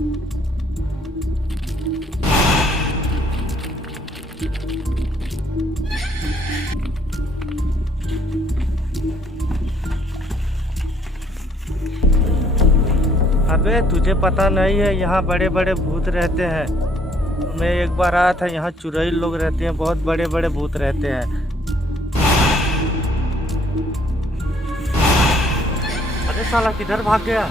अबे तुझे पता नहीं है यहाँ बड़े बड़े भूत रहते हैं। मैं एक बार आया था, यहाँ चुड़ैल लोग रहते हैं, बहुत बड़े बड़े भूत रहते हैं। अरे साला किधर भाग गया?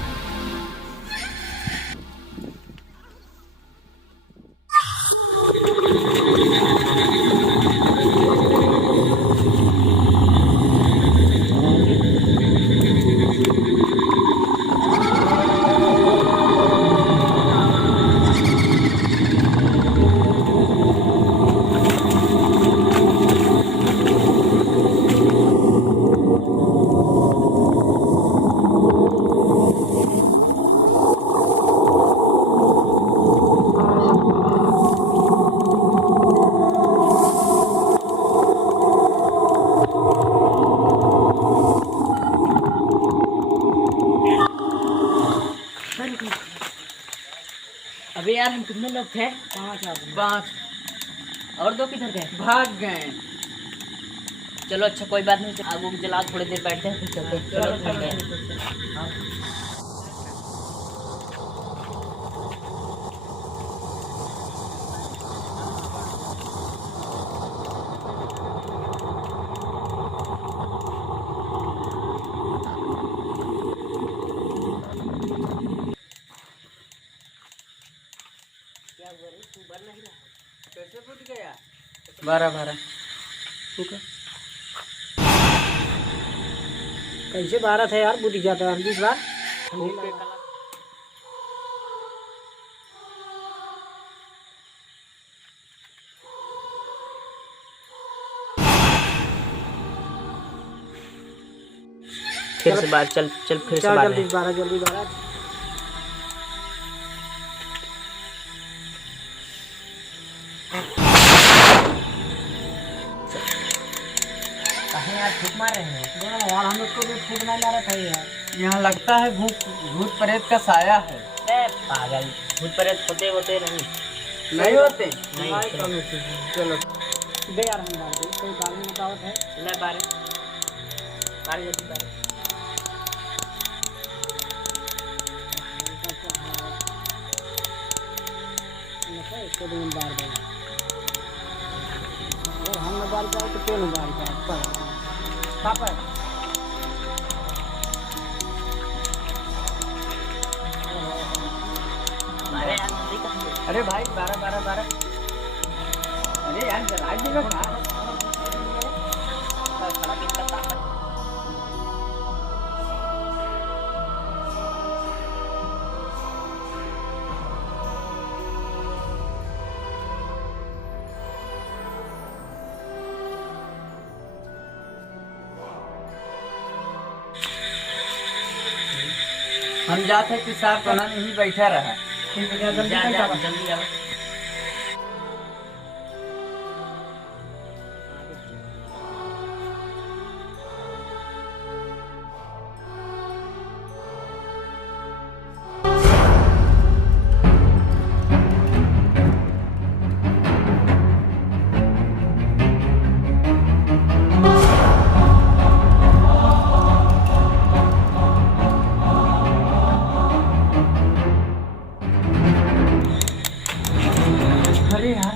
अबे यार हम कितने लोग थे? 5 और 2 किधर गए? भाग गए। चलो अच्छा कोई बात नहीं, आग उग जला थोड़ी देर बैठते हैं फिर चलते हैं। चलो थक गए। हाँ। कैसे फूट गया? 12 कैसे 12 थे यार, बुझ जाता है 20 बार। फिर से बाहर चल फिर से बाहर जल्दी 12। कहीं यार फूट मार रहे हैं यार हम उसको भी फूट नहीं मारा था यार। यहाँ लगता है भूत प्रेत का साया है। अरे पागल, भूत प्रेत होते नहीं। नहीं होते। नहीं चलो दे यार हम मार दे, कोई बाल में बतावत है। ले बारे जल्दी बारे। इसको दिन बार दे, अगर हम न बाल जाए तो क्यों बाल जाए पर बारे यार जल्दी कर। अरे भाई 12। अरे यार जरा देगा कहाँ? खड़ा कितना ताकत। हम जाते कि साहब तो नहीं बैठा रहा। जल्दी जाओ। अरे यार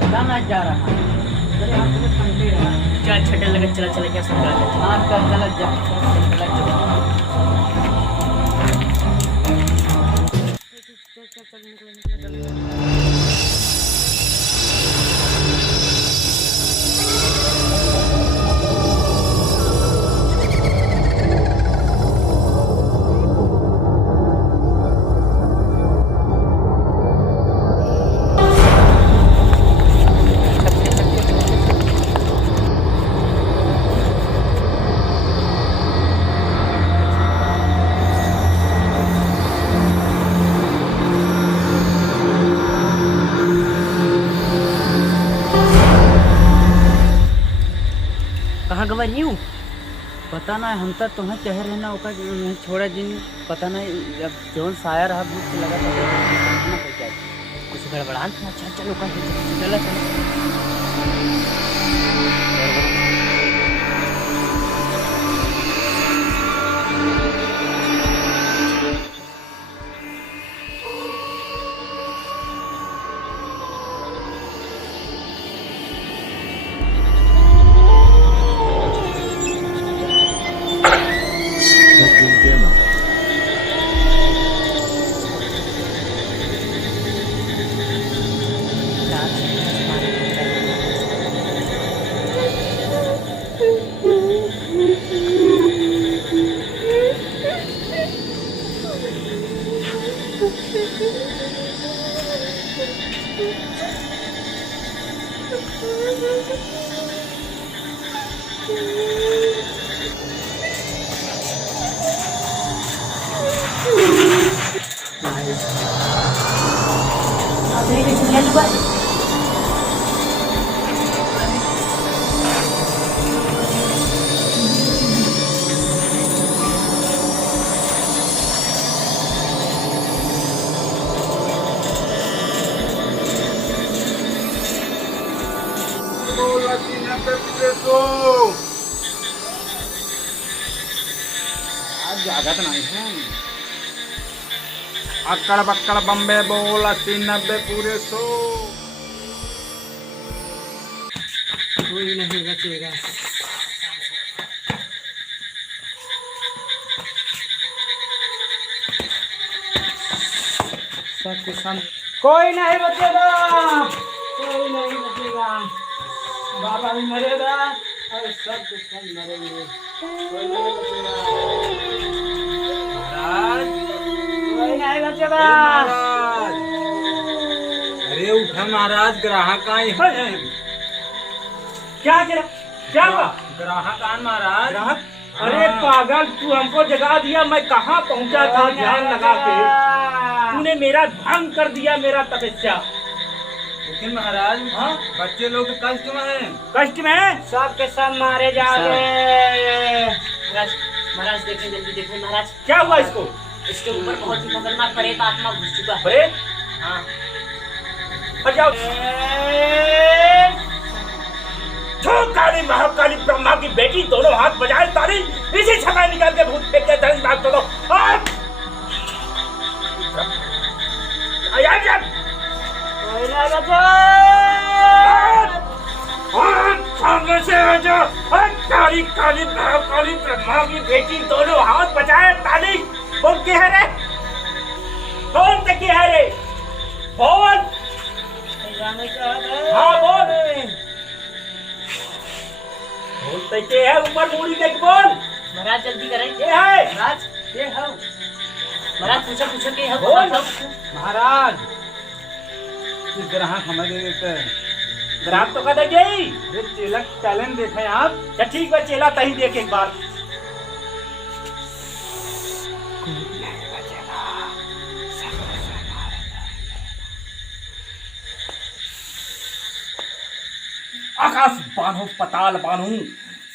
बताना जा रहा। चल छठे लगे चला क्या समझा। हाँ चल जा। कहाँ गवा न्यू? पता ना हम तो तुम्हें कह रहे ना ओका छोड़ा जिन पता नहीं अब जौन साया रहा भूख से लगा ना हो जाए कुछ गड़बड़ान था। चल चलो चलो चलो। आज जागत नहीं है। अक्कड़ बक्कड़ बम्बे बोल 80-90 पूरे 100। कोई नहीं बचेगा। सब किसान कोई नहीं बचेगा, कोई नहीं बचेगा। बाबा भी मरेगा और सब किसान मरेंगे। कोई नहीं बचेगा महाराज, कोई नहीं बचेगा। महाराज, अरे उठा महाराज, ग्राहक आए हैं। क्या करा, क्या हुआ? ग्राहक आए महाराज। ग्राहक? अरे पागल, तू हमको जगा दिया, मैं कहाँ पहुँचा था ध्यान लगा के। तूने मेरा भंग कर दिया, मेरा तपस्या। लेकिन महाराज, हाँ? बच्चे लोग कष्ट में हैं। कष्ट में सब के सब मारे जाओगे। महाराज महाराज देखें, जल्दी देखें महाराज। क्या हुआ इसको? इसके ऊपर बहुत ही खतरनाक प्रेत आत्मा घुस चुका है। प्रेत? हाँ हट जाओ। काली महाकाली ब्रह्मा की बेटी, दोनों हाथ बजाए ताली, इसी समय निकाल के भूत फेंक के धनुष बाग दो। सामने से आ जाओ। काली काली महाकाली ब्रह्मा की बेटी, दोनों हाथ बजाए ताली। कौन के है रे? कौन के है रे? बोल। हाँ बोल। बोलते के है, ऊपर मुड़ी देख बोल। महाराज जल्दी करें। ये है महाराज ये है महाराज पूछो के है बोल। महाराज, ये ग्राहक हमारे देते हैं। ग्राहक तो कदा गई। ये तिलक टैलेंट देखें आप। अच्छा ठीक है, चेला तही देख एक बार। आकाश बांधो, पताल बांधू,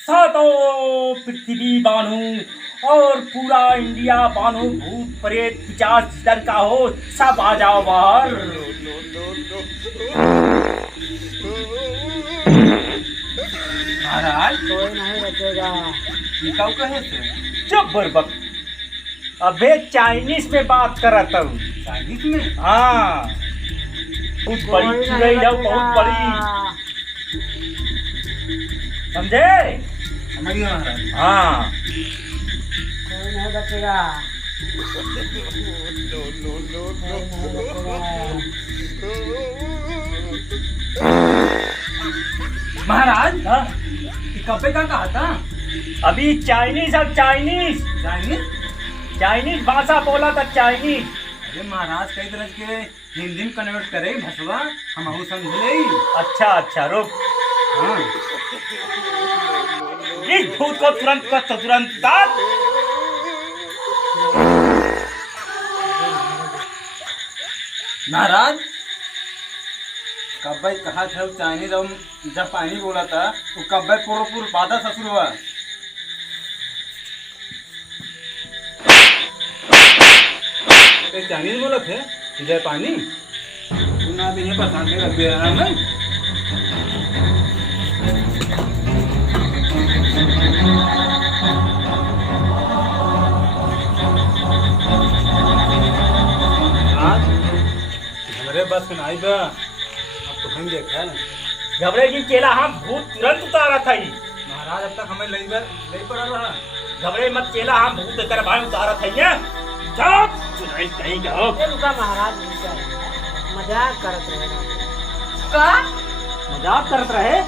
सातों पृथ्वी बांधू और पूरा इंडिया बांधू। भूत प्रेत पिशाच जिधर का हो सब आ जाओ बाहर। महाराज, कोई नहीं बचेगा। ये कब कहे थे? चुप बर्बक, अबे चाइनीज में बात कर रहा हूँ। चाइनीज में? हाँ, बहुत बड़ी चुड़ैल है, बहुत बड़ी, समझे? समझ गए महाराज। हाँ, कोई नहीं बचेगा। महाराज, हाँ? ये कब्बे का कहा था? अभी चाइनीज, अब चाइनीज चाइनीज? चाइनीज भाषा बोला था, चाइनीज। अरे महाराज, कई तरह के हिंदी में कन्वर्ट करे भसवा, हम समझ ले। अच्छा अच्छा, रुक। हाँ, इस भूत को तुरंत का तुरंत ताक। महाराज, कब्बे कहा था चाइनीज, और जब पानी बोला था वो कब्बे पूरा बाधा ससुर हुआ। के चाइनीज बोलत है जय पानी तू ना भी है पता नहीं रख दिया है आज हमारे बस में आई बा अब तो हम देखा है ना घबरे जी चेला हम भूत तुरंत उतारा था ही महाराज अब तक हमें ले पड़ा रहा घबरे मत चेला हम भूत कर भाई उतारा था ये जाओ चुड़ैल कहीं जाओ रुका महाराज रुका। मजाक करत रहेगा। का मजाक करत रहे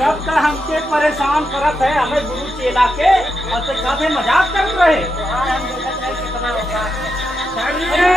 कब का हमके परेशान करत है हमें गुरु चेला के और तो कब मजाक करत रहे हम देखत रहे कितना होगा। अरे,